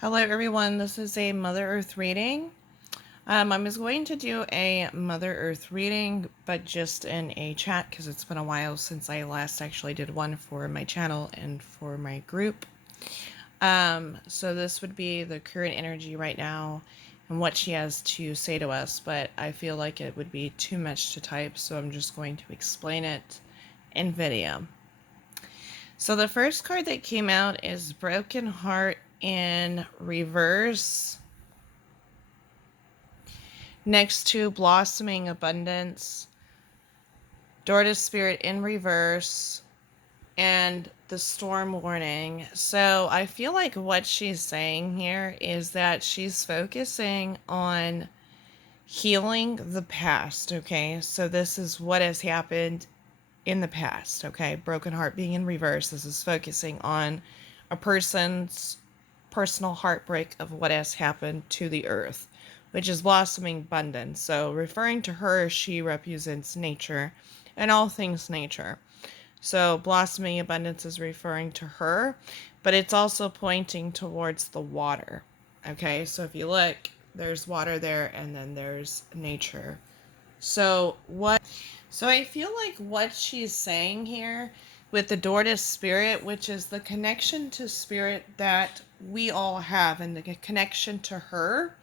Hello everyone, this is a Mother Earth reading. I'm just going to do a Mother Earth reading, but just in a chat because it's been a while since I last actually did one for my channel and for my group. So this would be the current energy right now and what she has to say to us, but I feel like it would be too much to type, so I'm just going to explain it in video. So the first card that came out is Broken Heart in reverse, next to Blossoming Abundance, Door to Spirit in reverse, and the Storm Warning. So I feel like what she's saying here is that she's focusing on healing the past, okay? So this is what has happened in the past, okay? Broken Heart being in reverse. This is focusing on a person's personal heartbreak of what has happened to the earth, which is blossoming abundance. So referring to her, she represents nature and all things nature. So blossoming abundance is referring to her, but it's also pointing towards the water. Okay, so if you look, there's water there and then there's nature. So I feel like what she's saying here with the door to spirit, which is the connection to spirit that we all have and the connection to her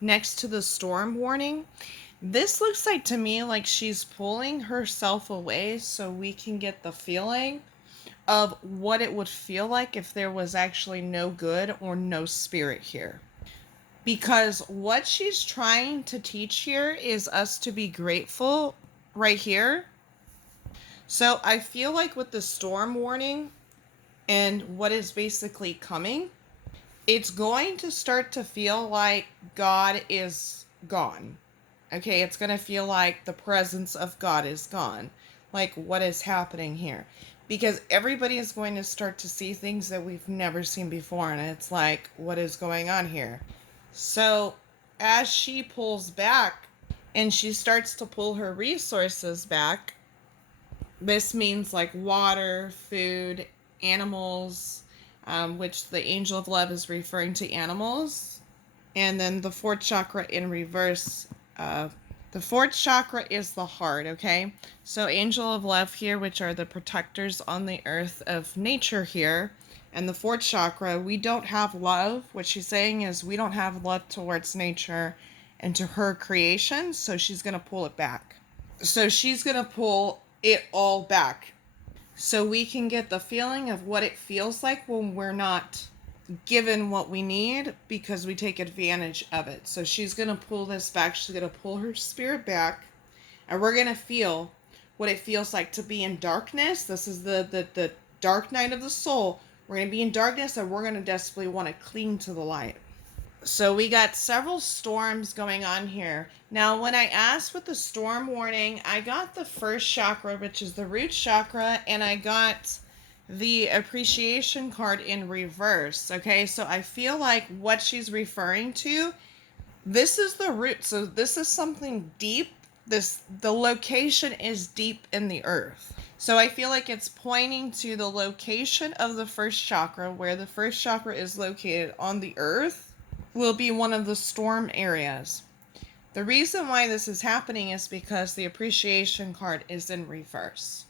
next to the storm warning, this looks like to me like she's pulling herself away so we can get the feeling of what it would feel like if there was actually no good or no spirit here. Because what she's trying to teach here is us to be grateful right here. So I feel like with the storm warning and what is basically coming, it's going to start to feel like God is gone. Okay, it's going to feel like the presence of God is gone. Like what is happening here? Because everybody is going to start to see things that we've never seen before, and it's like, what is going on here? So as she pulls back and she starts to pull her resources back, this means like water, food, animals, which the angel of love is referring to animals. And then the fourth chakra in reverse. The fourth chakra is the heart, okay? So angel of love here, which are the protectors on the earth of nature here. And the fourth chakra, we don't have love. What she's saying is we don't have love towards nature and to her creation, so she's going to pull it back. So she's going to pull it all back so we can get the feeling of what it feels like when we're not given what we need because we take advantage of it. So she's going to pull this back. She's going to pull her spirit back, and we're going to feel what it feels like to be in darkness. This is the dark night of the soul. We're going to be in darkness, and we're going to desperately want to cling to the light. So we got several storms going on here. Now, when I asked with the storm warning, I got the first chakra, which is the root chakra, and I got the appreciation card in reverse. Okay, so I feel like what she's referring to, this is the root. So this is something deep. The location is deep in the earth. So I feel like it's pointing to the location of the first chakra, where the first chakra is located on the earth will be one of the storm areas. The reason why this is happening is because the appreciation card is in reverse.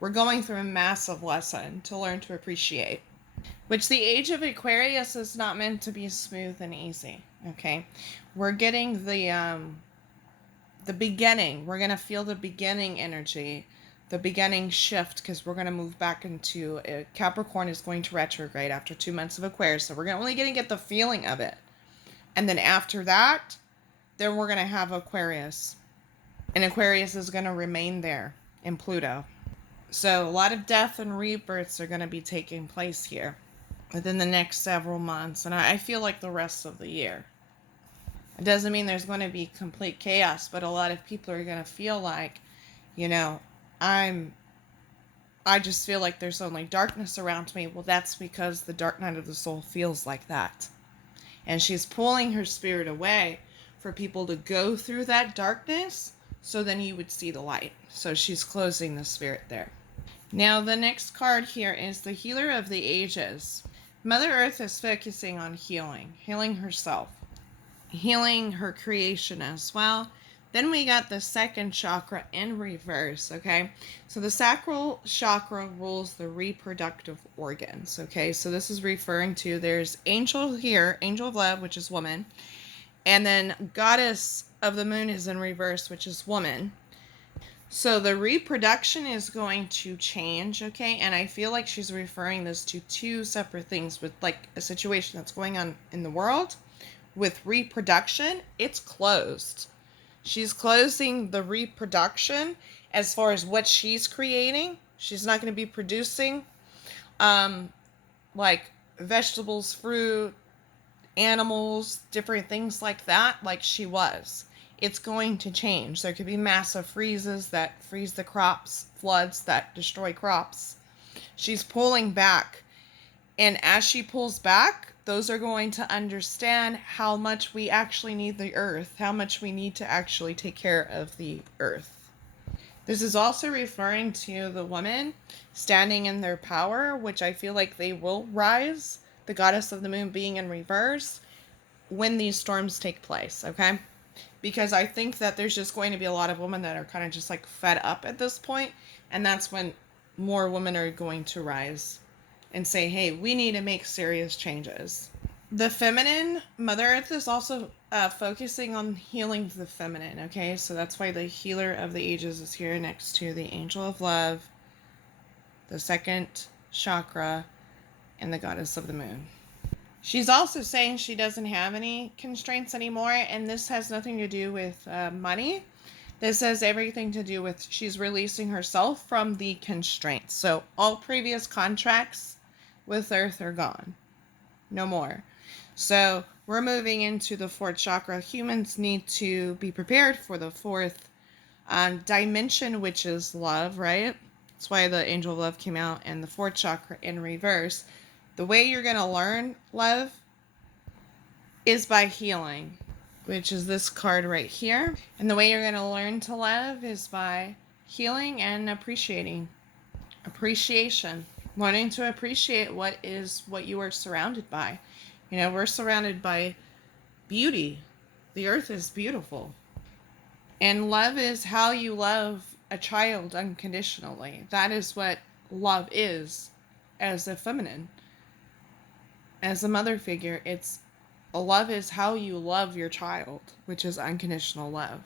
We're going through a massive lesson to learn to appreciate, which the age of Aquarius is not meant to be smooth and easy, okay? We're getting the beginning. We're going to feel the beginning energy, the beginning shift, because we're going to move back into Capricorn is going to retrograde after 2 months of Aquarius, so we're only going to get the feeling of it. And then after that, then we're going to have Aquarius. And Aquarius is going to remain there in Pluto. So a lot of death and rebirths are going to be taking place here within the next several months. And I feel like the rest of the year. It doesn't mean there's going to be complete chaos, but a lot of people are going to feel like, I just feel like there's only darkness around me. Well, that's because the dark night of the soul feels like that. And she's pulling her spirit away for people to go through that darkness so then you would see the light. So she's closing the spirit there. Now the next card here is the Healer of the Ages. Mother Earth is focusing on healing herself, healing her creation as well. Then we got the second chakra in reverse, okay? So the sacral chakra rules the reproductive organs, okay? So this is referring to, there's angel here, angel of love, which is woman, and then goddess of the moon is in reverse, which is woman. So the reproduction is going to change, okay? And I feel like she's referring this to two separate things, with like a situation that's going on in the world. With reproduction, it's closed. She's closing the reproduction as far as what she's creating. She's not going to be producing like vegetables, fruit, animals, different things like that, like she was. It's going to change. There could be massive freezes that freeze the crops, floods that destroy crops. She's pulling back. And as she pulls back, those are going to understand how much we actually need the earth, how much we need to actually take care of the earth. This is also referring to the women standing in their power, which I feel like they will rise, the goddess of the moon being in reverse, when these storms take place, okay? Because I think that there's just going to be a lot of women that are kind of just like fed up at this point, and that's when more women are going to rise and say, hey, we need to make serious changes. The feminine, Mother Earth is also focusing on healing the feminine, okay? So that's why the healer of the ages is here next to the angel of love, the second chakra, and the goddess of the moon. She's also saying she doesn't have any constraints anymore, and this has nothing to do with money. This has everything to do with she's releasing herself from the constraints. So all previous contracts with Earth are gone. No more. So we're moving into the fourth chakra. Humans need to be prepared for the fourth dimension, which is love, right? That's why the angel of love came out, and the fourth chakra in reverse. The way you're going to learn love is by healing, which is this card right here. And the way you're going to learn to love is by healing and appreciating. Appreciation. Learning to appreciate what you are surrounded by. You know, we're surrounded by beauty. The earth is beautiful. And love is how you love a child unconditionally. That is what love is as a feminine. As a mother figure, love is how you love your child, which is unconditional love.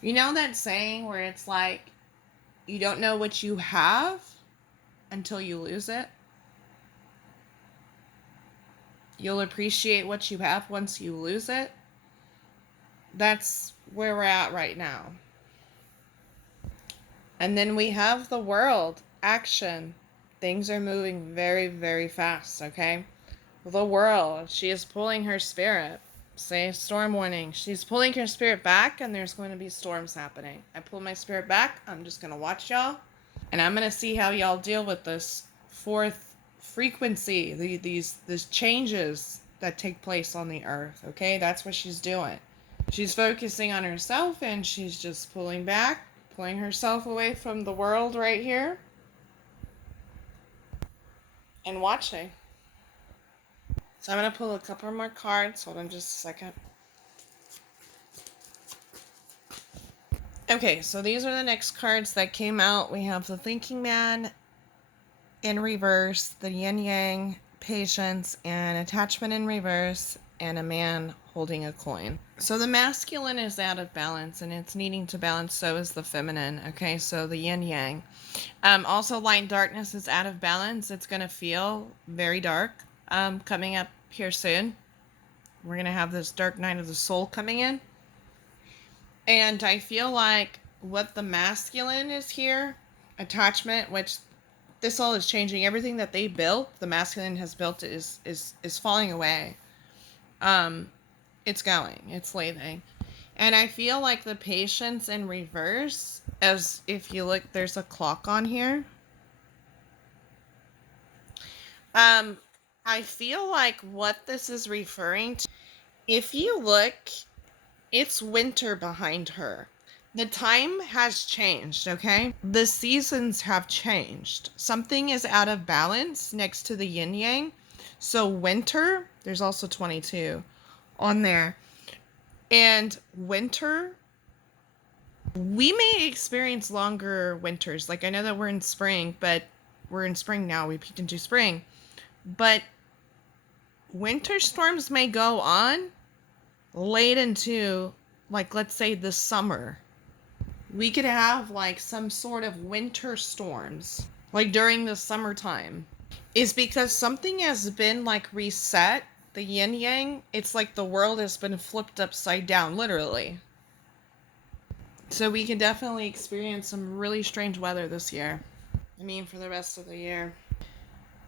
You know that saying where it's like, you don't know what you have until you lose it? You'll appreciate what you have once you lose it. That's where we're at right now. And then we have the world. Action. Things are moving very, very fast, okay? The world. She is pulling her spirit. Say storm warning. She's pulling her spirit back, and there's going to be storms happening. I pull my spirit back. I'm just going to watch y'all. And I'm going to see how y'all deal with this fourth frequency, these changes that take place on the earth, okay? That's what she's doing. She's focusing on herself, and she's just pulling back, pulling herself away from the world right here, and watching. So I'm going to pull a couple more cards. Hold on just a second. Okay, so these are the next cards that came out. We have the Thinking Man in reverse, the Yin Yang, Patience, and Attachment in reverse, and a man holding a coin. So the masculine is out of balance, and it's needing to balance. So is the feminine. Okay, so the Yin Yang. Also, light and darkness is out of balance. It's going to feel very dark coming up here soon. We're going to have this dark night of the soul coming in. And I feel like what the masculine is here, attachment, which this all is changing. Everything that they built, the masculine has built, is falling away. It's going. It's leaving. And I feel like the patience in reverse, as if you look, there's a clock on here. I feel like what this is referring to, if you look, it's winter behind her. The time has changed, okay? The seasons have changed. Something is out of balance next to the yin yang. So winter, there's also 22 on there. And winter, we may experience longer winters. Like, I know that we're in spring, but we're in spring now. We peaked into spring. But winter storms may go on late into, like, let's say the summer. We could have, like, some sort of winter storms, like, during the summertime. Is because something has been, like, reset. The yin yang, it's like the world has been flipped upside down, literally. So we can definitely experience some really strange weather this year. I mean, for the rest of the year.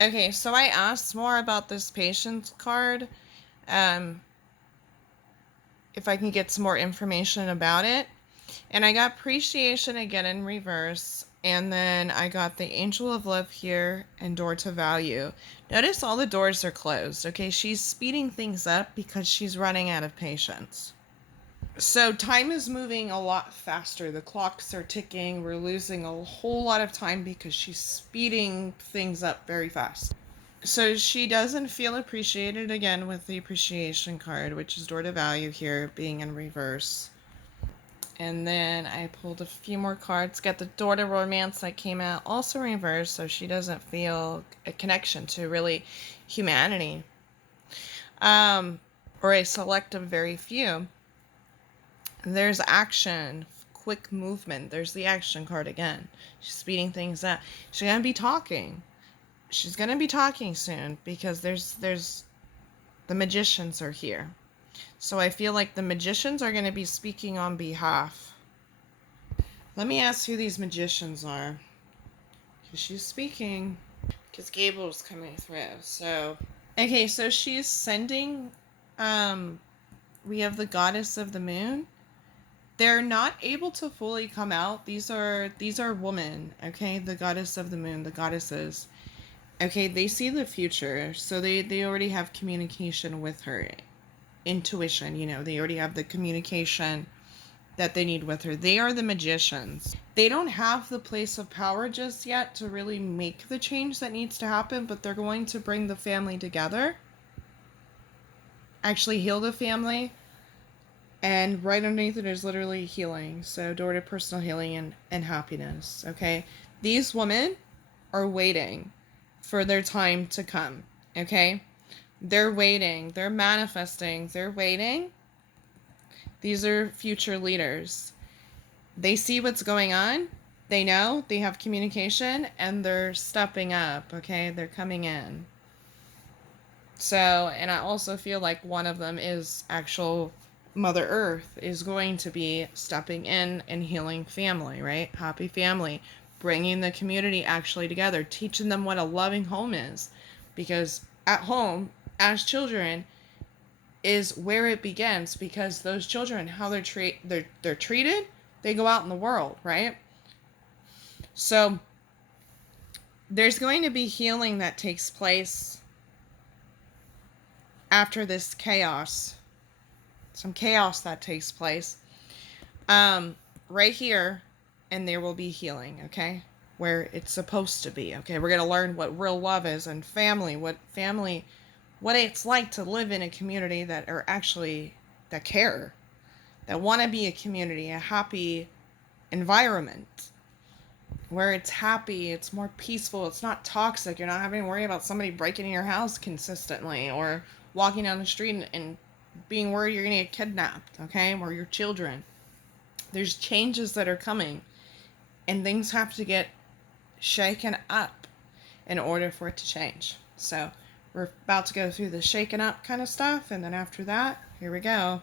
Okay, so I asked more about this patient's card. If I can get some more information about it. And I got appreciation again in reverse. And then I got the Angel of Love here and Door to Value. Notice all the doors are closed. Okay, she's speeding things up because she's running out of patience. So time is moving a lot faster. The clocks are ticking. We're losing a whole lot of time because she's speeding things up very fast. So she doesn't feel appreciated again with the appreciation card, which is Door to Value here being in reverse. And then I pulled a few more cards. Got the Door to Romance that came out also in reverse, so she doesn't feel a connection to really humanity. Or a select of very few. There's action, quick movement. There's the action card again. She's speeding things up. She's gonna be talking. She's gonna be talking soon because there's the magicians are here. So I feel like the magicians are gonna be speaking on behalf. Let me ask who these magicians are. Because she's speaking. Because Gable's coming through. So okay, so she's sending we have the Goddess of the Moon. They're not able to fully come out. These are women, okay? The Goddess of the Moon, the goddesses. Okay, they see the future, so they already have communication with her. Intuition, you know, they already have the communication that they need with her. They are the magicians. They don't have the place of power just yet to really make the change that needs to happen, but they're going to bring the family together. Actually heal the family. And right underneath it is literally healing. So door to personal healing and happiness. Okay. These women are waiting for their time to come. Okay. They're waiting. They're manifesting. They're waiting. These are future leaders. They see what's going on. They know. They have communication. And they're stepping up. Okay. They're coming in. So, and I also feel like one of them is actual Mother Earth is going to be stepping in and healing family, right? Happy family, bringing the community actually together, teaching them what a loving home is. Because at home, as children, is where it begins. Because those children, how they're treated, they go out in the world, right? So there's going to be healing that takes place after this chaos. Some chaos that takes place right here, and there will be healing, okay, where it's supposed to be. Okay, we're going to learn what real love is and family, what it's like to live in a community that are actually that care, that want to be a community, a happy environment where it's happy, it's more peaceful, it's not toxic. You're not having to worry about somebody breaking in your house consistently or walking down the street and being worried you're going to get kidnapped, okay, or your children. There's changes that are coming, and things have to get shaken up in order for it to change. So we're about to go through the shaken up kind of stuff, and then after that, here we go.